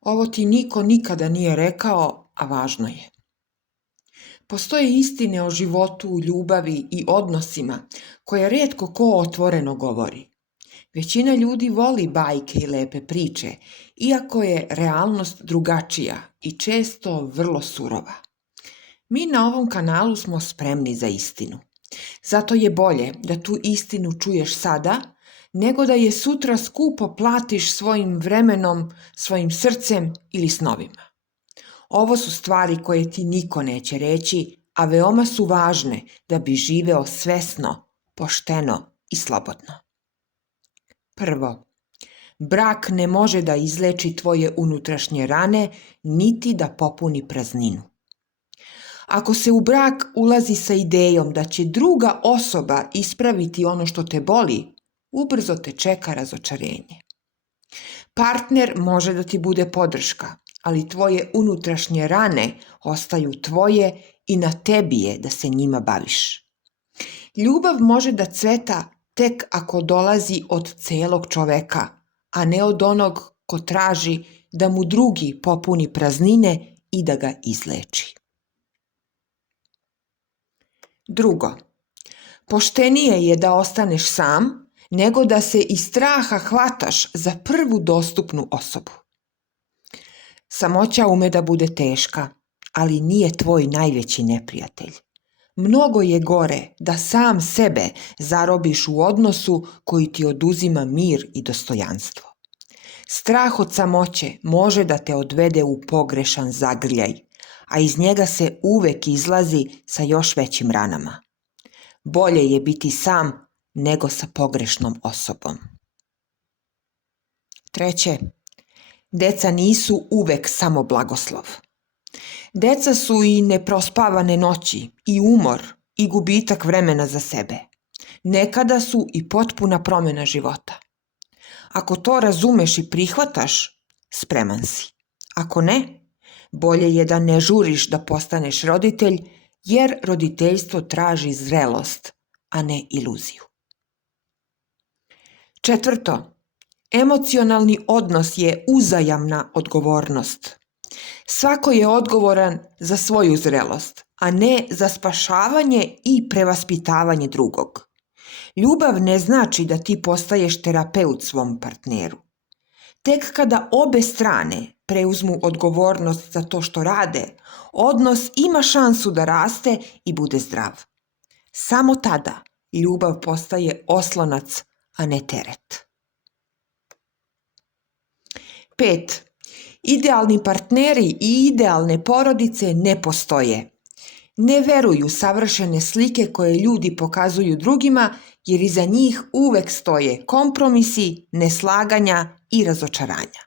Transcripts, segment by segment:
Ovo ti niko nikada nije rekao, a važno je. Postoje istine o životu, ljubavi i odnosima koje rijetko ko otvoreno govori. Većina ljudi voli bajke i lepe priče, iako je realnost drugačija i često vrlo surova. Mi na ovom kanalu smo spremni za istinu. Zato je bolje da tu istinu čuješ sada, nego da je sutra skupo platiš svojim vremenom, svojim srcem ili snovima. Ovo su stvari koje ti niko neće reći, a veoma su važne da bi živeo svesno, pošteno i slobodno. Prvo, brak ne može da izleči tvoje unutrašnje rane, niti da popuni prazninu. Ako se u brak ulazi sa idejom da će druga osoba ispraviti ono što te boli, ubrzo te čeka razočarenje. Partner može da ti bude podrška, ali tvoje unutrašnje rane ostaju tvoje i na tebi je da se njima baviš. Ljubav može da cveta tek ako dolazi od celog čoveka, a ne od onog ko traži da mu drugi popuni praznine i da ga izleči. Drugo, poštenije je da ostaneš sam, nego da se iz straha hvataš za prvu dostupnu osobu. Samoća ume da bude teška, ali nije tvoj najveći neprijatelj. Mnogo je gore da sam sebe zarobiš u odnosu koji ti oduzima mir i dostojanstvo. Strah od samoće može da te odvede u pogrešan zagrljaj, a iz njega se uvek izlazi sa još većim ranama. Bolje je biti sam nego sa pogrešnom osobom. Treće, deca nisu uvek samo blagoslov. Deca su i neprospavane noći, i umor, i gubitak vremena za sebe. Nekada su i potpuna promjena života. Ako to razumeš i prihvataš, spreman si. Ako ne, bolje je da ne žuriš da postaneš roditelj, jer roditeljstvo traži zrelost, a ne iluziju. Četvrto, emocionalni odnos je uzajamna odgovornost. Svako je odgovoran za svoju zrelost, a ne za spašavanje i prevaspitavanje drugog. Ljubav ne znači da ti postaješ terapeut svom partneru. Tek kada obe strane preuzmu odgovornost za to što rade, odnos ima šansu da raste i bude zdrav. Samo tada ljubav postaje oslonac, a ne teret. 5. Idealni partneri i idealne porodice ne postoje. Ne veruju savršene slike koje ljudi pokazuju drugima, jer iza njih uvek stoje kompromisi, neslaganja i razočaranja.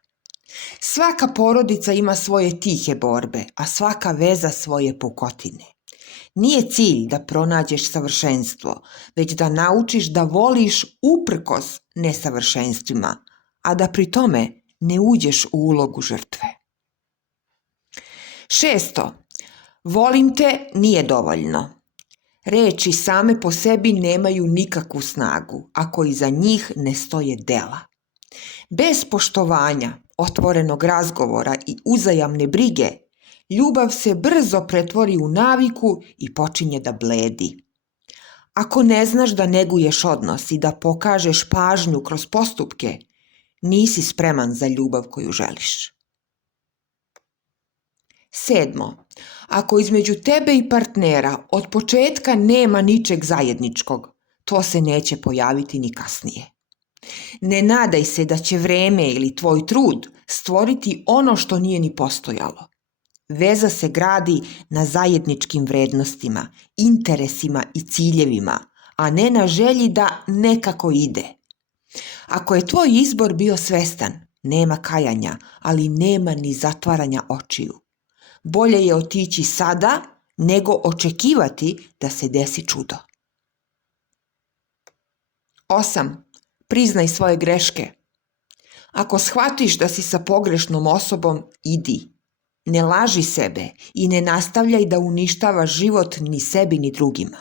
Svaka porodica ima svoje tihe borbe, a svaka veza svoje pukotine. Nije cilj da pronađeš savršenstvo, već da naučiš da voliš uprkos nesavršenstvima, a da pri tome ne uđeš u ulogu žrtve. 6. Volim te nije dovoljno. Reči same po sebi nemaju nikakvu snagu, ako iza njih ne stoje dela. Bez poštovanja, otvorenog razgovora i uzajamne brige, ljubav se brzo pretvori u naviku i počinje da bledi. Ako ne znaš da neguješ odnos i da pokažeš pažnju kroz postupke, nisi spreman za ljubav koju želiš. 7. Ako između tebe i partnera od početka nema ničeg zajedničkog, to se neće pojaviti ni kasnije. Ne nadaj se da će vreme ili tvoj trud stvoriti ono što nije ni postojalo. Veza se gradi na zajedničkim vrednostima, interesima i ciljevima, a ne na želji da nekako ide. Ako je tvoj izbor bio svestan, nema kajanja, ali nema ni zatvaranja očiju. Bolje je otići sada, nego očekivati da se desi čudo. 8. Priznaj svoje greške. Ako shvatiš da si sa pogrešnom osobom, idi. Ne laži sebe i ne nastavljaj da uništavaš život ni sebi ni drugima.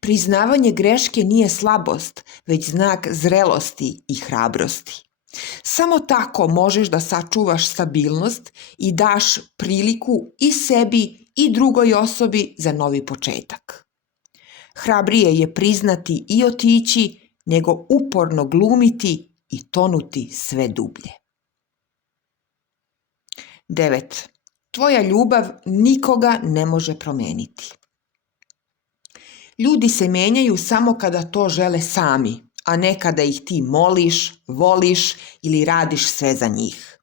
Priznavanje greške nije slabost, već znak zrelosti i hrabrosti. Samo tako možeš da sačuvaš stabilnost i daš priliku i sebi i drugoj osobi za novi početak. Hrabrije je priznati i otići nego uporno glumiti i tonuti sve dublje. 9. Tvoja ljubav nikoga ne može promijeniti. Ljudi se menjaju samo kada to žele sami, a ne kada ih ti moliš, voliš ili radiš sve za njih.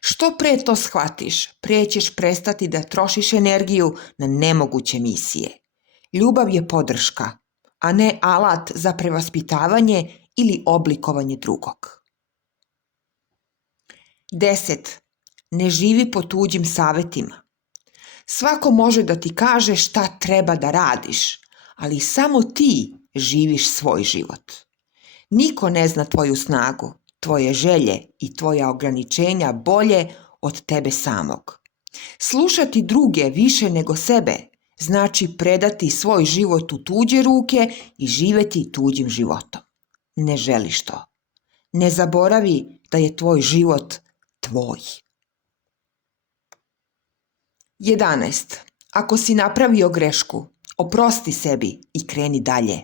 Što pre to shvatiš, pre ćeš prestati da trošiš energiju na nemoguće misije. Ljubav je podrška, a ne alat za prevaspitavanje ili oblikovanje drugog. 10. Ne živi po tuđim savjetima. Svako može da ti kaže šta treba da radiš, ali samo ti živiš svoj život. Niko ne zna tvoju snagu, tvoje želje i tvoja ograničenja bolje od tebe samog. Slušati druge više nego sebe znači predati svoj život u tuđe ruke i živeti tuđim životom. Ne želiš to. Ne zaboravi da je tvoj život tvoj. 11. Ako si napravio grešku, oprosti sebi i kreni dalje.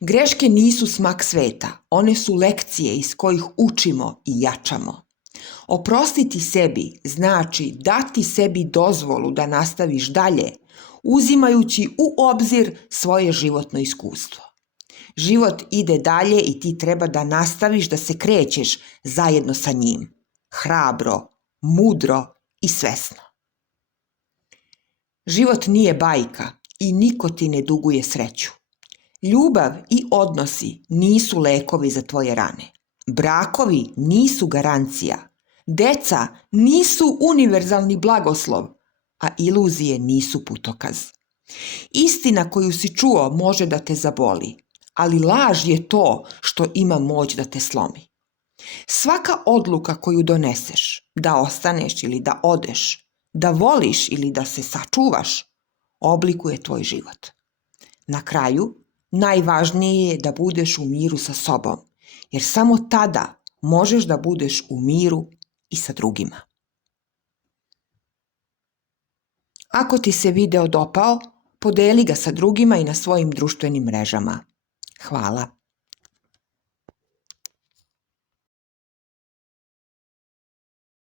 Greške nisu smak sveta, one su lekcije iz kojih učimo i jačamo. Oprostiti sebi znači dati sebi dozvolu da nastaviš dalje, uzimajući u obzir svoje životno iskustvo. Život ide dalje i ti treba da nastaviš da se krećeš zajedno sa njim. Hrabro, mudro i svesno. Život nije bajka i niko ti ne duguje sreću. Ljubav i odnosi nisu lekovi za tvoje rane. Brakovi nisu garancija. Deca nisu univerzalni blagoslov, a iluzije nisu putokaz. Istina koju si čuo može da te zaboli, ali laž je to što ima moć da te slomi. Svaka odluka koju doneseš, da ostaneš ili da odeš, da voliš ili da se sačuvaš, oblikuje tvoj život. Na kraju, najvažnije je da budeš u miru sa sobom, jer samo tada možeš da budeš u miru i sa drugima. Ako ti se video dopao, podeli ga sa drugima i na svojim društvenim mrežama. Hvala.